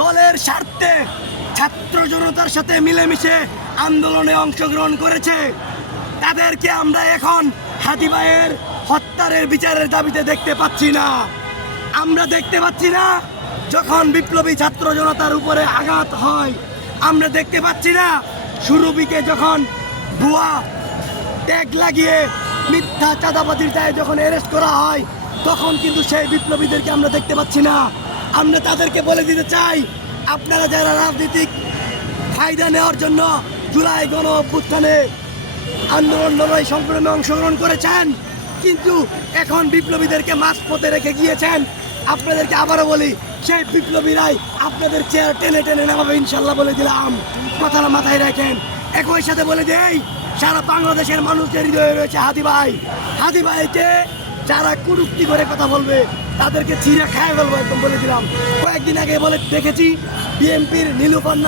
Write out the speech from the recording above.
দলের স্বার্থে ছাত্র জনতার সাথে মিলেমিশে আন্দোলনে অংশগ্রহণ করেছে, তাদেরকে আমরা এখন হাদি ভাইয়ের হত্যার বিচারের দাবিতে দেখতে পাচ্ছি না। আমরা দেখতে পাচ্ছি না যখন বিপ্লবী ছাত্র জনতার উপরে আঘাত হয়। আমরা দেখতে পাচ্ছি না সুরভিকে যখন ভুয়া ট্যাগ লাগিয়ে মিথ্যা চাঁদাবাজির দায়ে যখন অ্যারেস্ট করা হয়, তখন কিন্তু সেই বিপ্লবীদেরকে আমরা দেখতে পাচ্ছি না। আমরা তাদেরকে বলে দিতে চাই, আপনারা যারা রাজনৈতিক ফায়দা নেওয়ার জন্য জুলাই গণ অভ্যুত্থানে আন্দোলন লড়াই সংগ্রামে অংশগ্রহণ করেছেন, কিন্তু এখন বিপ্লবীদেরকে মাঝপথে রেখে গিয়েছেন, আপনাদেরকে আবারও বলি, সেই বিপ্লবীরাই আপনাদের চেয়ার টেনে টেনে নামাবে ইনশাল্লাহ বলে দিলাম। কথাটা মাথায় রাখেন। একই সাথে বলে দেই, সারা বাংলাদেশের মানুষের হৃদয়ে রয়েছে হাদি ভাই। হাদি ভাইকে যারা কুরুক্তি করে কথা বলবে তাদেরকে চিড়ে খায় ফেলবো, একদম বলে দিলাম। কয়েকদিন আগে বলে দেখেছি বিএনপির নীলুফার